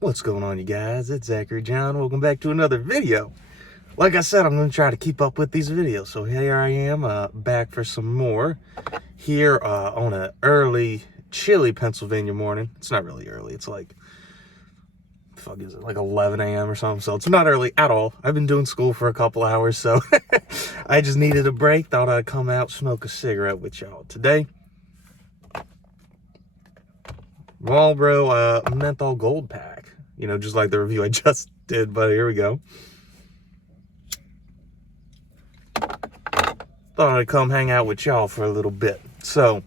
What's going on, you guys? It's Zachary John. Welcome back to another video. Like I said, I'm going to try to keep up with these videos. So here I am, back for some more here on an early, chilly Pennsylvania morning. It's not really early. It's like, fuck is it, like 11 a.m. or something. So it's not early at all. I've been doing school for a couple hours, so I just needed a break. Thought I'd come out, smoke a cigarette with y'all today. Marlboro Menthol Gold Pack. You know, just like the review I just did, but here we go. Thought I'd come hang out with y'all for a little bit. So,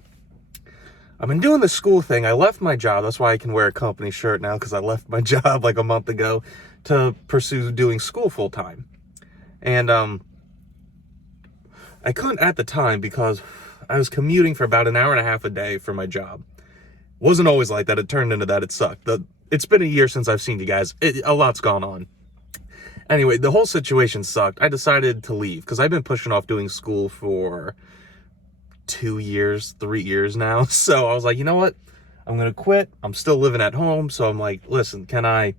I've been doing the school thing. I left my job. That's why I can wear a company shirt now, because I left my job like a month ago to pursue doing school full time. And I couldn't at the time because I was commuting for about an hour and a half a day for my job. Wasn't always like that. It turned into that. It sucked. It's been a year since I've seen you guys. A lot's gone on. Anyway, the whole situation sucked. I decided to leave because I've been pushing off doing school for 2 years, 3 years now. So I was like, you know what? I'm going to quit. I'm still living at home. So I'm like, listen, can I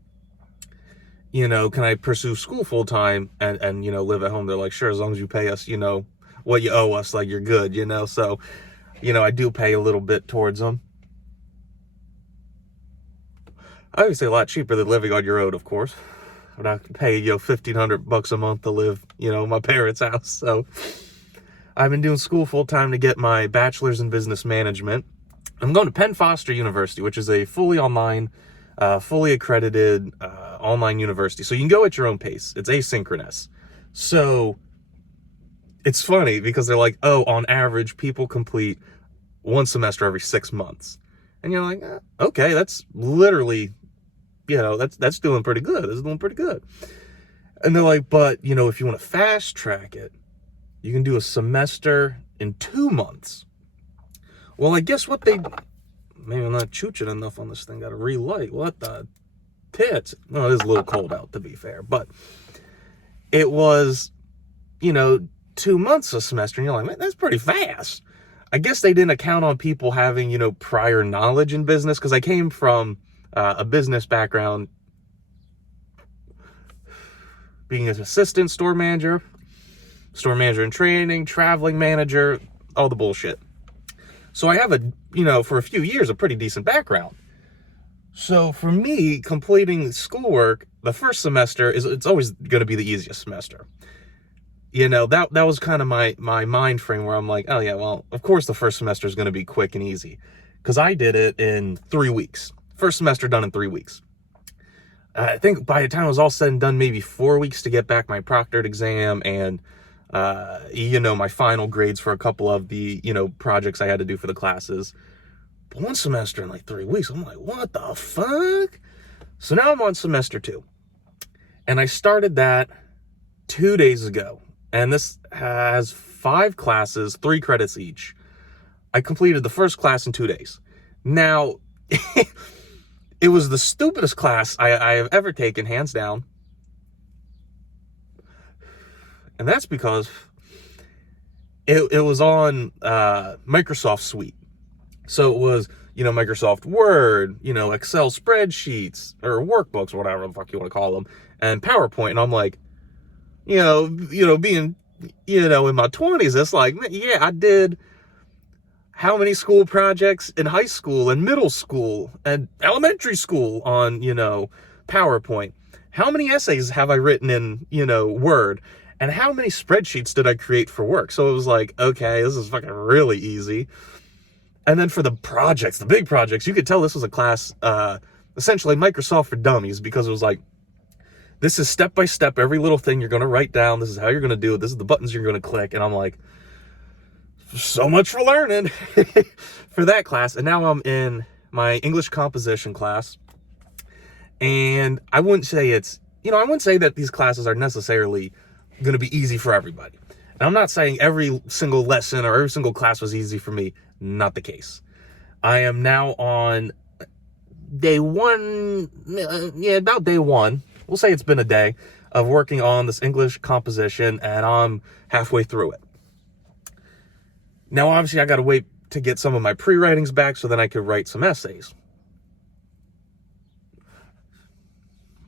pursue school full time and live at home? They're like, sure, as long as you pay us, what you owe us, like you're good, So, I do pay a little bit towards them. Obviously a lot cheaper than living on your own, of course. I'm not paying, $1,500 a month to live, in my parents' house. So I've been doing school full time to get my bachelor's in business management. I'm going to Penn Foster University, which is a fully online, fully accredited online university. So you can go at your own pace. It's asynchronous. So it's funny because they're like, oh, on average, people complete one semester every 6 months. And you're like, okay, that's literally, that's doing pretty good. That's doing pretty good. And they're like, but, if you want to fast track it, you can do a semester in 2 months. Well, I guess what maybe I'm not chooching enough on this thing. Got to relight. What the tits? No, it is a little cold out, to be fair. But it was, 2 months a semester. And you're like, man, that's pretty fast. I guess they didn't account on people having, prior knowledge in business, because I came from a business background, being an assistant store manager in training, traveling manager, all the bullshit. So I have for a few years, a pretty decent background. So for me, completing schoolwork, the first semester it's always going to be the easiest semester. That was kind of my mind frame where I'm like, oh yeah, well, of course the first semester is going to be quick and easy, because I did it in 3 weeks. First semester done in 3 weeks. I think by the time it was all said and done, maybe 4 weeks to get back my proctored exam and, my final grades for a couple of the, projects I had to do for the classes. But one semester in like 3 weeks, I'm like, what the fuck? So now I'm on semester 2. And I started that 2 days ago. And this has 5 classes, 3 credits each. I completed the first class in 2 days. Now, it was the stupidest class I have ever taken, hands down. And that's because it was on Microsoft Suite. So it was, Microsoft Word, Excel spreadsheets, or workbooks, or whatever the fuck you want to call them, and PowerPoint. And I'm like, being, in my 20s, it's like, yeah, I did how many school projects in high school and middle school and elementary school on, PowerPoint? How many essays have I written in, Word? And how many spreadsheets did I create for work? So it was like, okay, this is fucking really easy. And then for the projects, the big projects, you could tell this was a class, essentially Microsoft for Dummies, because it was like, this is step by step, every little thing you're going to write down. This is how you're going to do it. This is the buttons you're going to click. And I'm like, so much for learning for that class. And now I'm in my English composition class. And I wouldn't say I wouldn't say that these classes are necessarily going to be easy for everybody. And I'm not saying every single lesson or every single class was easy for me. Not the case. I am now on day 1, about day 1. We'll say it's been a day of working on this English composition, and I'm halfway through it. Now, obviously, I got to wait to get some of my pre-writings back so then I could write some essays.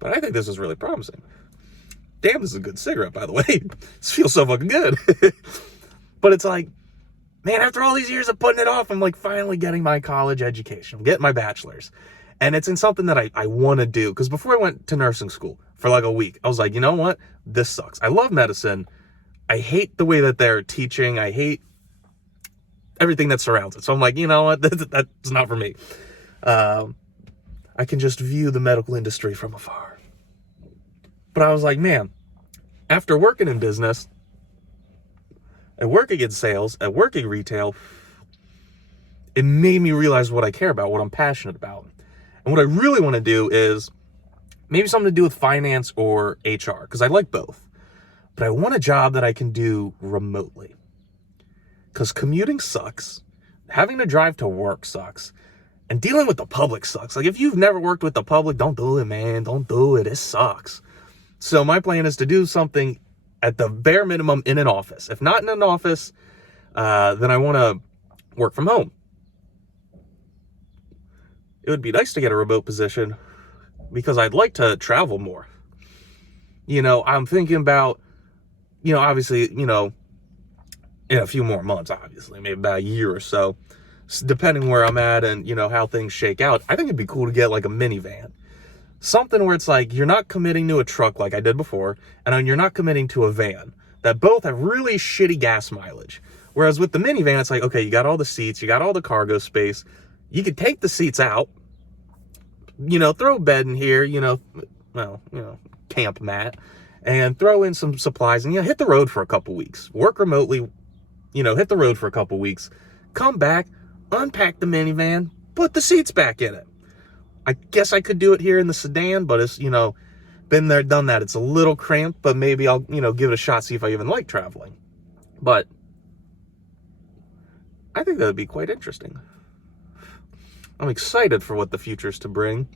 But I think this is really promising. Damn, this is a good cigarette, by the way. This feels so fucking good. But it's like, man, after all these years of putting it off, I'm like finally getting my college education. I'm getting my bachelor's. And it's in something that I want to do. Because before I went to nursing school for like a week, I was like, you know what? This sucks. I love medicine. I hate the way that they're teaching. I hate everything that surrounds it. So I'm like, you know what? That's not for me. I can just view the medical industry from afar. But I was like, man, after working in business, and working in sales, and working retail, it made me realize what I care about, what I'm passionate about. And what I really want to do is maybe something to do with finance or HR, because I like both. But I want a job that I can do remotely. Because commuting sucks. Having to drive to work sucks. And dealing with the public sucks. Like, if you've never worked with the public, don't do it, man. Don't do it. It sucks. So my plan is to do something at the bare minimum in an office. If not in an office, then I want to work from home. It would be nice to get a remote position because I'd like to travel more. You know, I'm thinking about, you know, obviously, you know, in a few more months, obviously, maybe about a year or so, depending where I'm at and, you know, how things shake out, I think it'd be cool to get like a minivan. Something where it's like, you're not committing to a truck like I did before, and you're not committing to a van, that both have really shitty gas mileage. Whereas with the minivan, it's like, okay, you got all the seats, you got all the cargo space, you could take the seats out, you know, throw a bed in here, you know, well, you know, camp mat, and throw in some supplies, and, you know, hit the road for a couple weeks. Work remotely, you know, hit the road for a couple weeks, come back, unpack the minivan, put the seats back in it. I guess I could do it here in the sedan, but it's, you know, been there, done that. It's a little cramped, but maybe I'll, you know, give it a shot, see if I even like traveling. But I think that would be quite interesting. I'm excited for what the future's to bring.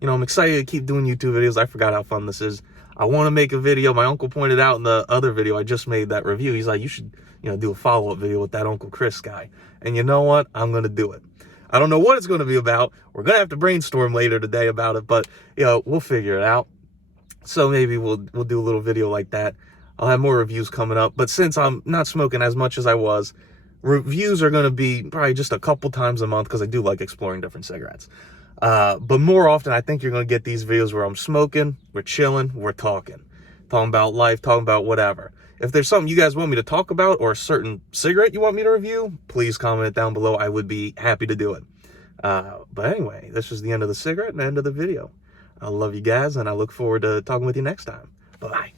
You know, I'm excited to keep doing YouTube videos. I forgot how fun this is. I want to make a video. My uncle pointed out in the other video I just made, that review, he's like, you should, you know, do a follow-up video with that Uncle Chris guy. And you know what? I'm going to do it. I don't know what it's going to be about. We're going to have to brainstorm later today about it, but, you know, we'll figure it out. So maybe we'll do a little video like that. I'll have more reviews coming up. But since I'm not smoking as much as I was, reviews are going to be probably just a couple times a month, because I do like exploring different cigarettes. But more often, I think you're going to get these videos where I'm smoking, we're chilling, we're talking about life, talking about whatever. If there's something you guys want me to talk about, or a certain cigarette you want me to review, please comment it down below. I would be happy to do it. But anyway, this is the end of the cigarette and the end of the video. I love you guys, and I look forward to talking with you next time. Bye-bye.